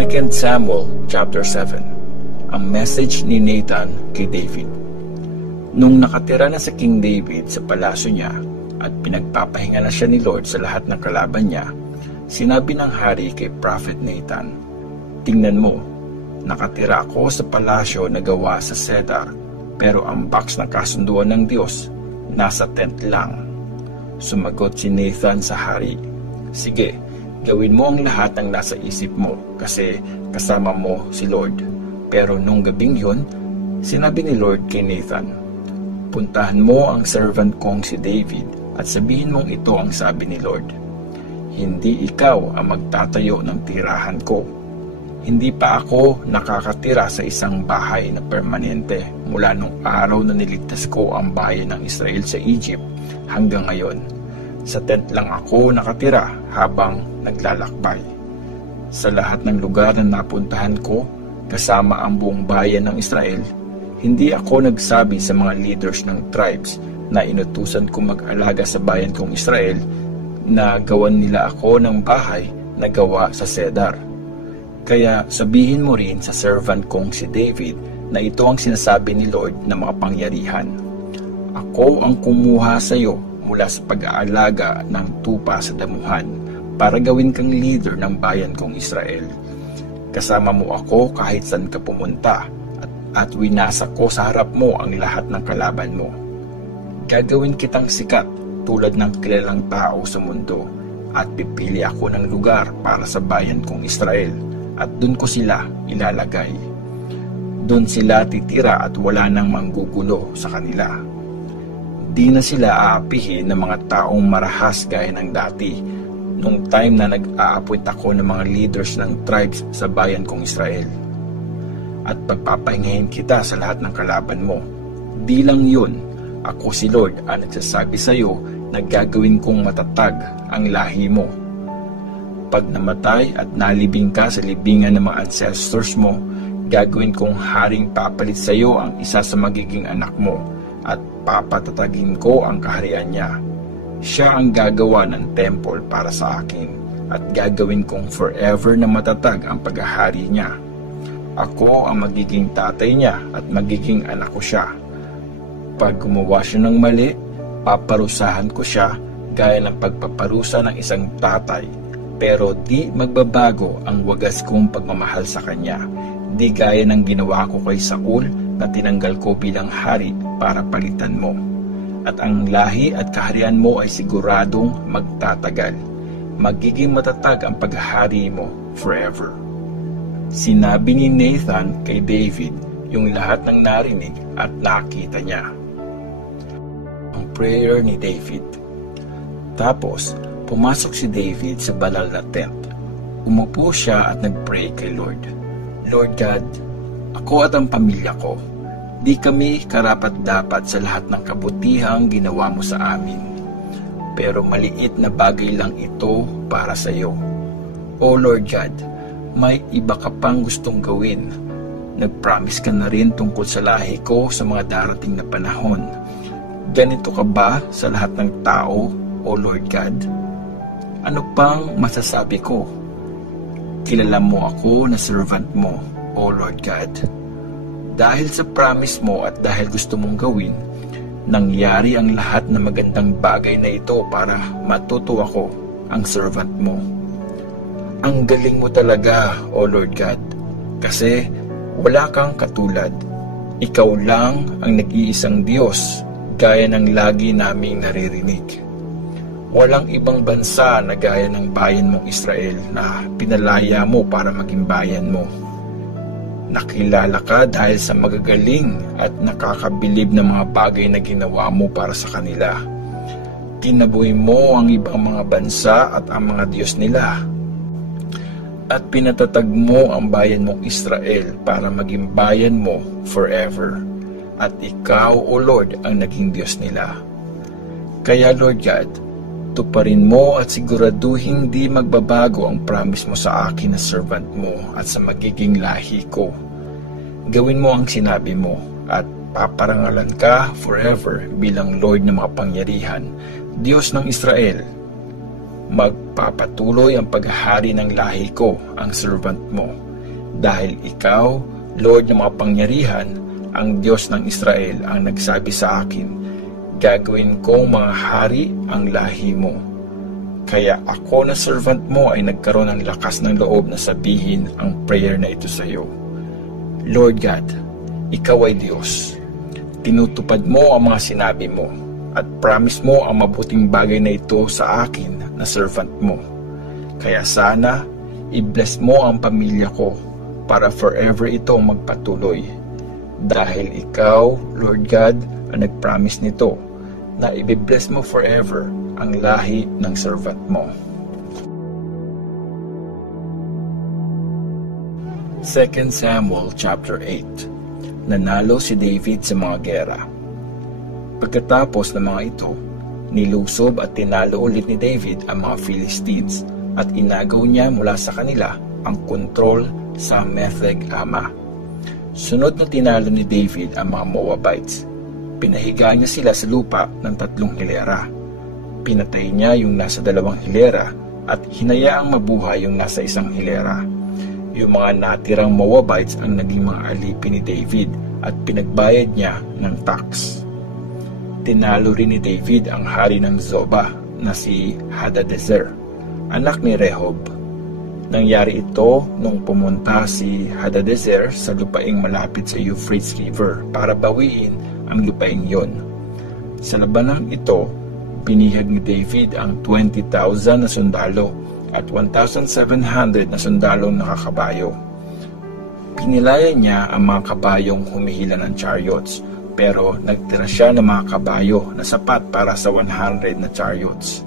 2 Samuel chapter 7. Ang message ni Nathan kay David. Nung nakatira na si King David sa palasyo niya at pinagpapahinga na siya ni Lord sa lahat ng kalaban niya, sinabi ng hari kay Prophet Nathan, "Tingnan mo, nakatira ako sa palasyo na gawa sa cedar, pero ang box ng kasunduan ng Diyos nasa tent lang." Sumagot si Nathan sa hari, "Sige, gawin mo ang lahat ng nasa isip mo kasi kasama mo si Lord." Pero nung gabing yun, sinabi ni Lord kay Nathan, "Puntahan mo ang servant kong si David at sabihin mong ito ang sabi ni Lord. Hindi ikaw ang magtatayo ng tirahan ko. Hindi pa ako nakakatira sa isang bahay na permanente mula nung araw na niligtas ko ang bayan ng Israel sa Egypt hanggang ngayon. Sa tent lang ako nakatira habang naglalakbay. Sa lahat ng lugar na napuntahan ko, kasama ang buong bayan ng Israel, hindi ako nagsabi sa mga leaders ng tribes na inutusan ko mag-alaga sa bayan kong Israel na gawan nila ako ng bahay na gawa sa cedar. Kaya sabihin mo rin sa servant kong si David na ito ang sinasabi ni Lord na makapangyarihan. Ako ang kumuha sa iyo mula sa pag-aalaga ng tupa sa damuhan para gawin kang leader ng bayan kong Israel. Kasama mo ako kahit saan ka pumunta at winasak ko sa harap mo ang lahat ng kalaban mo. Gagawin kitang sikat tulad ng kilalang tao sa mundo at pipili ako ng lugar para sa bayan kong Israel at dun ko sila ilalagay. Dun sila titira at wala nang manggugulo sa kanila. Di na sila aapihin ng mga taong marahas gaya ng dati nung time na nag-a-appoint ako ng mga leaders ng tribes sa bayan kong Israel. At pagpapahingahin kita sa lahat ng kalaban mo. Di lang yun, ako si Lord ang nagsasabi sa iyo na gagawin kong matatag ang lahi mo. Pag namatay at nalibing ka sa libingan ng mga ancestors mo, gagawin kong haring papalit sa iyo ang isa sa magiging anak mo at papatatagin ko ang kaharian niya. Siya ang gagawa ng temple para sa akin at gagawin kong forever na matatag ang paghahari niya. Ako ang magiging tatay niya at magiging anak ko siya. Pag gumawa siya ng mali, paparusahan ko siya gaya ng pagpaparusa ng isang tatay, pero di magbabago ang wagas kong pagmamahal sa kanya. Di gaya ng ginawa ko kay Saul na tinanggal ko bilang hari para palitan mo. At ang lahi at kaharian mo ay siguradong magtatagal. Magiging matatag ang paghahari mo forever." Sinabi ni Nathan kay David yung lahat ng narinig at nakita niya. Ang prayer ni David. Tapos, pumasok si David sa banal na tent. Umupo siya at nagpray kay Lord. "Lord God, ako at ang pamilya ko, di kami karapat-dapat sa lahat ng kabutihang ginawa mo sa amin. Pero maliit na bagay lang ito para sa iyo. O Lord God, may iba ka pang gustong gawin. Nag-promise ka na rin tungkol sa lahi ko sa mga darating na panahon. Ganito ka ba sa lahat ng tao, O Lord God? Ano pang masasabi ko? Kilala mo ako na servant mo, O Lord God. Dahil sa promise mo at dahil gusto mong gawin, nangyari ang lahat ng magandang bagay na ito para matuto ako, ang servant mo. Ang galing mo talaga, O Lord God, kasi wala kang katulad. Ikaw lang ang nag-iisang Diyos, gaya ng lagi naming naririnig. Walang ibang bansa na gaya ng bayan mong Israel na pinalaya mo para maging bayan mo. Nakilala ka dahil sa magagaling at nakakabilib na mga bagay na ginawa mo para sa kanila. Kinabuhi mo ang ibang mga bansa at ang mga Diyos nila. At pinatatag mo ang bayan mong Israel para maging bayan mo forever. At ikaw, O Lord, ang naging Diyos nila. Kaya Lord God, tuparin mo at siguraduhin hindi magbabago ang promise mo sa akin na servant mo at sa magiging lahi ko. Gawin mo ang sinabi mo at paparangalan ka forever bilang Lord ng makapangyarihan, Diyos ng Israel. Magpapatuloy ang paghahari ng lahi ko, ang servant mo, Dahil ikaw, Lord ng mga pangyarihan, ang Diyos ng Israel ang nagsabi sa akin, gagawin kong mga hari ang lahi mo. Kaya ako na servant mo ay nagkaroon ng lakas ng loob na sabihin ang prayer na ito sa iyo. Lord God, ikaw ay Diyos. Tinutupad mo ang mga sinabi mo at promise mo ang mabuting bagay na ito sa akin na servant mo. Kaya sana, i-bless mo ang pamilya ko para forever ito magpatuloy. Dahil ikaw, Lord God, ang nag-promise nito na i-bless mo forever ang lahi ng servant mo. 2 Samuel chapter 8. Nanalo si David sa mga gera. Pagkatapos ng mga ito, nilusob at tinalo ulit ni David ang mga Philistines at inagaw niya mula sa kanila ang kontrol sa Metheg-Amma. Sunod na tinalo ni David ang mga Moabites. Pinahiga niya sila sa lupa ng 3 hilera. Pinatay niya yung nasa 2 hilera at hinayaang mabuhay yung nasa 1 hilera. Yung mga natirang Moabites ang naging mga alipin ni David at pinagbayad niya ng tax. Tinalo rin ni David ang hari ng Zobah na si Hadadezer, anak ni Rehob. Nangyari ito nung pumunta si Hadadezer sa lupaing malapit sa Euphrates River para bawiin ang lupaing yon. Sa labanang ito, binihag ni David ang 20,000 na sundalo at 1,700 na sundalong nakakabayo. Pinilaya niya ang mga kabayong humihila ng chariots, pero nagtira siya ng mga kabayo na sapat para sa 100 na chariots.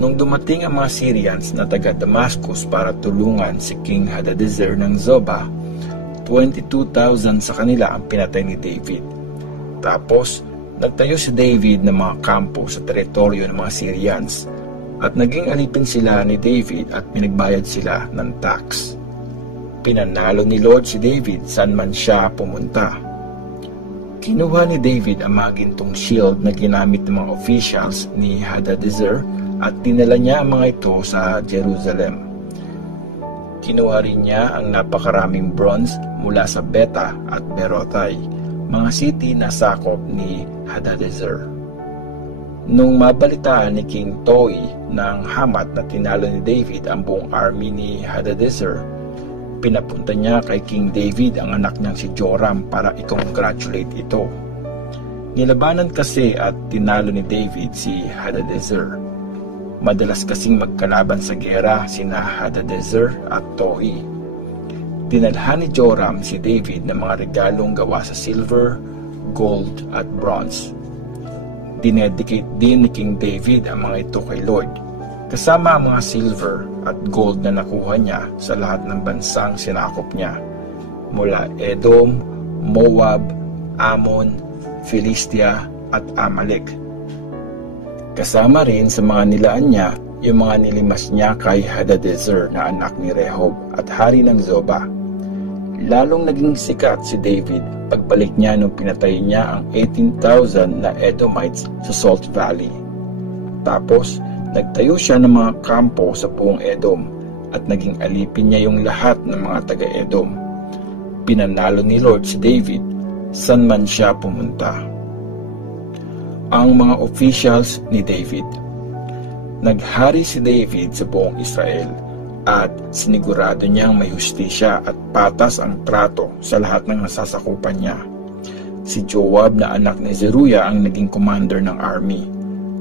Nung dumating ang mga Syrians na taga Damascus para tulungan si King Hadadezer ng Zobah, 22,000 sa kanila ang pinatay ni David. Tapos, nagtayo si David ng mga kampo sa teritoryo ng mga Syrians at naging alipin sila ni David at pinagbayad sila ng tax. Pinanalo ni Lord si David saan man siya pumunta. Kinuha ni David ang mga gintong shield na ginamit ng mga officials ni Hadadezer at dinala niya ang mga ito sa Jerusalem. Kinuha rin niya ang napakaraming bronze mula sa Beta at Berothai, mga city na sakop ni Hadadezer. Nung mabalitaan ni King Toi ng Hamat na tinalo ni David ang buong army ni Hadadezer, pinapunta niya kay King David ang anak niyang si Joram para i-congratulate ito. Nilabanan kasi at tinalo ni David si Hadadezer. Madalas kasing magkalaban sa gera sina Hadadezer at Toi. Dinalhan ni Joram si David ng mga regalong gawa sa silver, gold at bronze. Dinedicate din ni King David ang mga ito kay Lord, kasama ang mga silver at gold na nakuha niya sa lahat ng bansang sinakop niya, mula Edom, Moab, Ammon, Philistia at Amalek. Kasama rin sa mga nilaan niya yung mga nilimas niya kay Hadadezer na anak ni Rehob at hari ng Zobah. Lalong naging sikat si David pagbalik niya nung pinatay niya ang 18,000 na Edomites sa Salt Valley. Tapos, nagtayo siya ng mga kampo sa buong Edom at naging alipin niya yung lahat ng mga taga-Edom. Pinanalo ni Lord si David saan man siya pumunta. Ang mga officials ni David. Naghari si David sa buong Israel at sinigurado niyang may hustisya at patas ang trato sa lahat ng nasasakupan niya. Si Joab na anak ni Zeruiah ang naging commander ng army.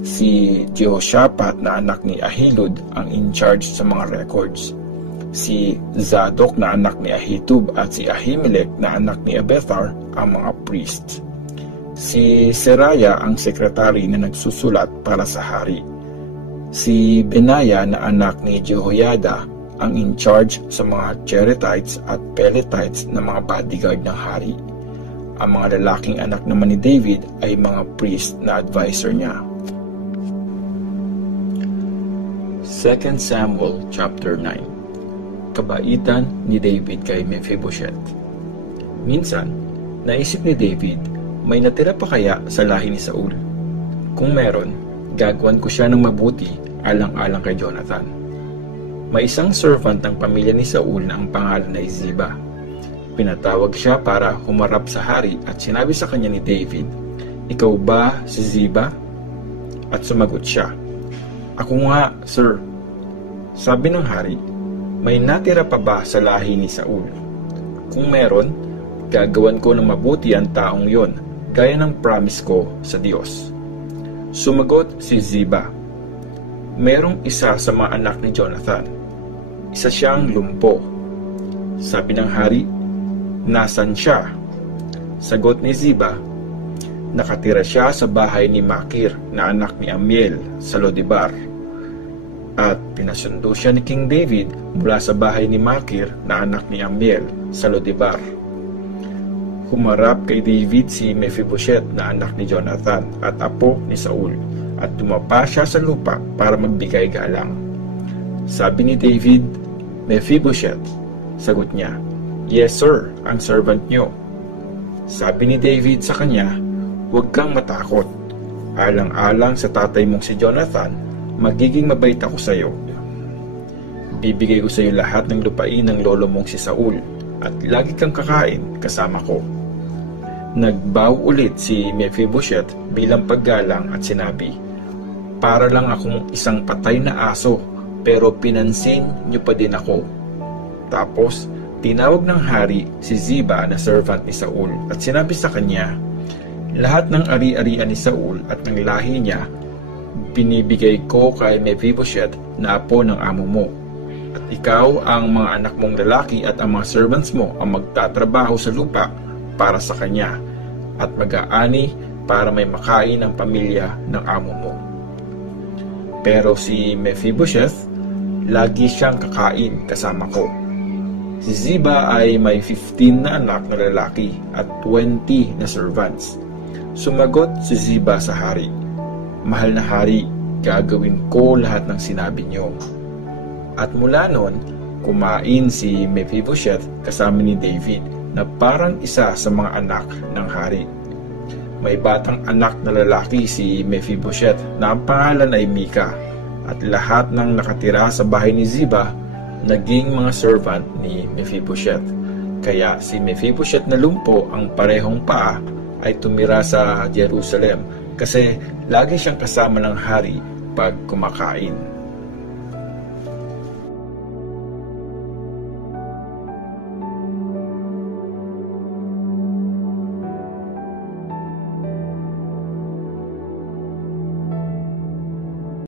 Si Jehoshaphat na anak ni Ahilud ang in charge sa mga records. Si Zadok na anak ni Ahitub at si Ahimelech na anak ni Abiathar ang mga priests. Si Seraya ang sekretary na nagsusulat para sa hari. Si Benaya na anak ni Jehoiada ang in charge sa mga Cherethites at Peletites na mga bodyguard ng hari. Ang mga lalaking anak naman ni David ay mga priest na advisor niya. 2 Samuel chapter 9. Kabaitan ni David kay Mephibosheth. Minsan, naisip ni David, may natira pa kaya sa lahi ni Saul? Kung meron, gagawan ko siya ng mabuti alang-alang kay Jonathan. May isang servant ng pamilya ni Saul na ang pangalan ay Ziba. Pinatawag siya para humarap sa hari at sinabi sa kanya ni David, "Ikaw ba si Ziba?" At sumagot siya, "Ako nga, sir." Sabi ng hari, "May natira pa ba sa lahi ni Saul? Kung meron, gagawan ko ng mabuti ang taong yon, gaya ng promise ko sa Diyos." Sumagot si Ziba, "Merong isa sa mga anak ni Jonathan. Isa siyang lumpo." Sabi ng hari, "Nasaan siya?" Sagot ni Ziba, "Nakatira siya sa bahay ni Makir na anak ni Amiel sa Lodibar." At pinasundo siya ni King David mula sa bahay ni Makir na anak ni Amiel sa Lodibar. Humarap kay David si Mephibosheth na anak ni Jonathan at apo ni Saul, at dumapa siya sa lupa para magbigay galang. Sabi ni David, "Mephibosheth." Sagot niya, "Yes sir, ang servant niyo." Sabi ni David sa kanya, "Huwag kang matakot. Alang-alang sa tatay mong si Jonathan, magiging mabait ako sa iyo. Bibigay ko sa iyo lahat ng lupain ng lolo mong si Saul, at lagi kang kakain kasama ko." Nagbow ulit si Mephibosheth bilang paggalang at sinabi, "Para lang akong isang patay na aso, pero pinansin niyo pa din ako." Tapos, tinawag ng hari si Ziba na servant ni Saul at sinabi sa kanya, "Lahat ng ari-arian ni Saul at ng lahi niya, binibigay ko kay Mephibosheth na apo ng amo mo. At ikaw, ang mga anak mong lalaki at ang mga servants mo ang magtatrabaho sa lupa para sa kanya, at mag-aani para may makain ang pamilya ng amo mo." Pero si Mephibosheth, lagi siyang kakain kasama ko. Si Ziba ay may 15 na anak na lalaki at 20 na servants. Sumagot si Ziba sa hari, "Mahal na hari, gagawin ko lahat ng sinabi niyo." At mula noon, kumain si Mephibosheth kasama ni David na parang isa sa mga anak ng hari. May batang anak na lalaki si Mephibosheth na ang pangalan ay Mika, at lahat ng nakatira sa bahay ni Ziba naging mga servant ni Mephibosheth. Kaya si Mephibosheth na lumpo ang parehong paa ay tumira sa Jerusalem kasi lagi siyang kasama ng hari pag kumakain.